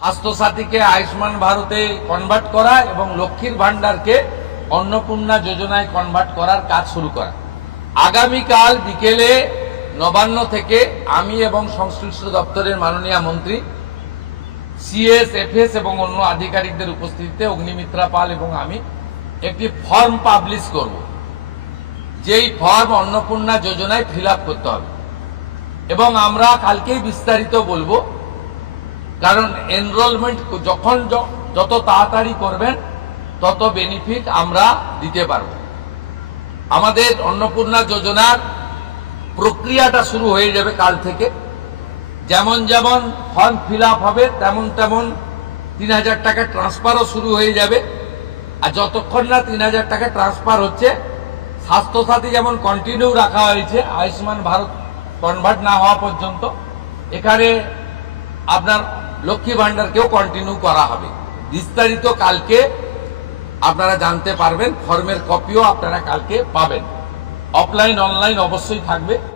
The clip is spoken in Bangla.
স্বাস্থ্যসাথীকে আয়ুষ্মান ভারতে কনভার্ট করা এবং লক্ষ্মীর ভান্ডারকে অন্নপূর্ণা যোজনায় কনভার্ট করার কাজ শুরু করা। আগামীকাল বিকেলে নবান্ন থেকে আমি এবং সংশ্লিষ্ট দপ্তরের মাননীয় মন্ত্রী সিএস এফএস এবং অন্য আধিকারিকদের উপস্থিতিতে অগ্নিমিত্রা পাল এবং আমি একটি ফর্ম পাবলিশ করব, যেই ফর্ম অন্নপূর্ণা যোজনায় ফিল আপ করতে হবে এবং আমরা কালকেই বিস্তারিত বলবো। কারণ এনরোলমেন্ট যখন যত তাড়াতাড়ি করবেন তত বেনিফিট আমরা দিতে পারব। আমাদের অন্নপূর্ণা যোজনার প্রক্রিয়াটা শুরু হয়ে যাবে কাল থেকে। যেমন যেমন ফর্ম ফিল আপ হবে তেমন তেমন ৩,০০০ টাকা ট্রান্সফারও শুরু হয়ে যাবে। আর যতক্ষণ না ৩,০০০ টাকা ট্রান্সফার হচ্ছে, স্বাস্থ্যসাথী যেমন কন্টিনিউ রাখা হয়েছে আয়ুষ্মান ভারত কনভার্ট না হওয়া পর্যন্ত, এখানে আপনার লক্ষ্মী ভান্ডারকেও কন্টিনিউ করা হবে। বিস্তারিত কালকে আপনারা জানতে পারবেন। ফর্মের কপিও আপনারা কালকে পাবেন। অফলাইন অনলাইন অবশ্যই থাকবে।